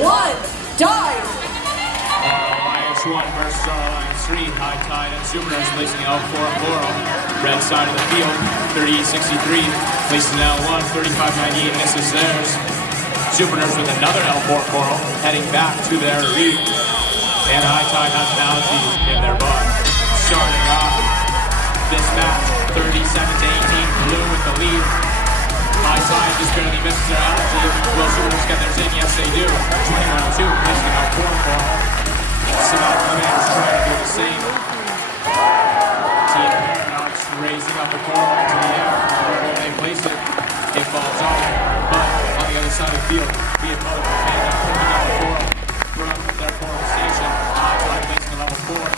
1, dive! Alliance 1 versus Alliance 3, HighTide and SuperNURDs placing L4 Coral. Red side of the field, 3863, placing L1, 3598, misses theirs. SuperNURDs with another L4 Coral, heading back to their lead. And HighTide has an algae in their butt. Starting off this match, 37-18, blue with the lead. HighTide just barely misses their algae. Will SuperNURDs get theirs in? Yes, they do. 21-2, placing L4 Coral. Eliminators trying to do the same. Team Paradox raising up the coral into the air. When they place it, it falls off. But on the other side of the field, be it both Panda picking up the coral from their coral station. HighTide placing a level 4.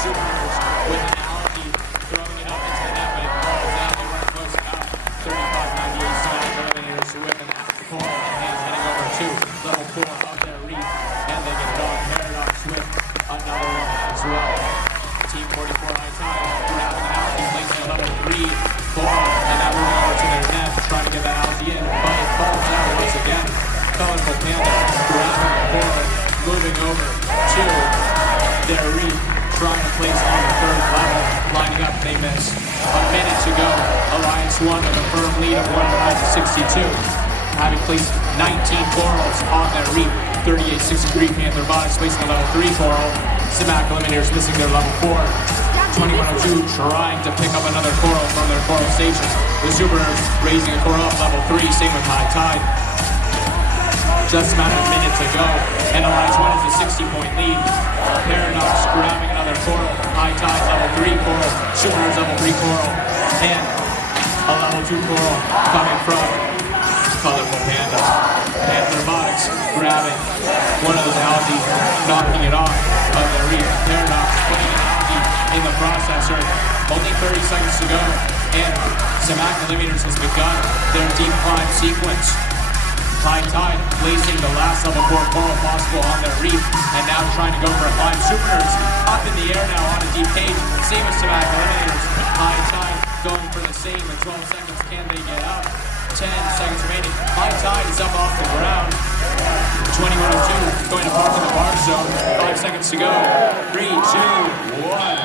SuperNURDs with an algae throwing it up into the net, but it falls out. They run close out. 35-98 SEStematic Eliminators with an coral in hand heading over to level 4 of their reef. And they get it on. Paradox with another one as well. Team 44 HighTide grabbing an algae, placing a level 3 coral, and now moving over to their net, trying to get that algae in, but it falls out once again. Colorful Panda grabbing the coral, moving over to their reef, trying to place on the third level, lining up, they miss. A minute to go. Alliance 1 with a firm lead of 109-62, having placed 19 corals on their reef. 38-63 Pantherbotics placing a level 3 coral. SEStematic Eliminators missing their level 4. 21-02 trying to pick up another coral from their coral stations. The SuperNURDs raising a coral up level 3, same with HighTide. Just about a minute to go, and Alliance 1 has a 60-point lead. Paradox grabbing another coral. HighTide level 3 coral. SuperNURDs level 3 coral. And a level 2 coral coming from Colorful Panda. Pantherbotics grabbing one of those algae, knocking it off of the reef. Paradox putting an algae in the processor. Only 30 seconds to go, and SEStematic Eliminators has begun their deep climb sequence. HighTide placing the last level 4 coral possible on their reef, and now trying to go for a climb. SuperNURDs up in the air now on a deep cage. Same as SEStematic Eliminators. HighTide going for the same in 12 seconds. Can they get up? 10 seconds remaining. HighTide is up off the ground. 21-02 going to park in the bar zone. 5 seconds to go. 3, 2, 1.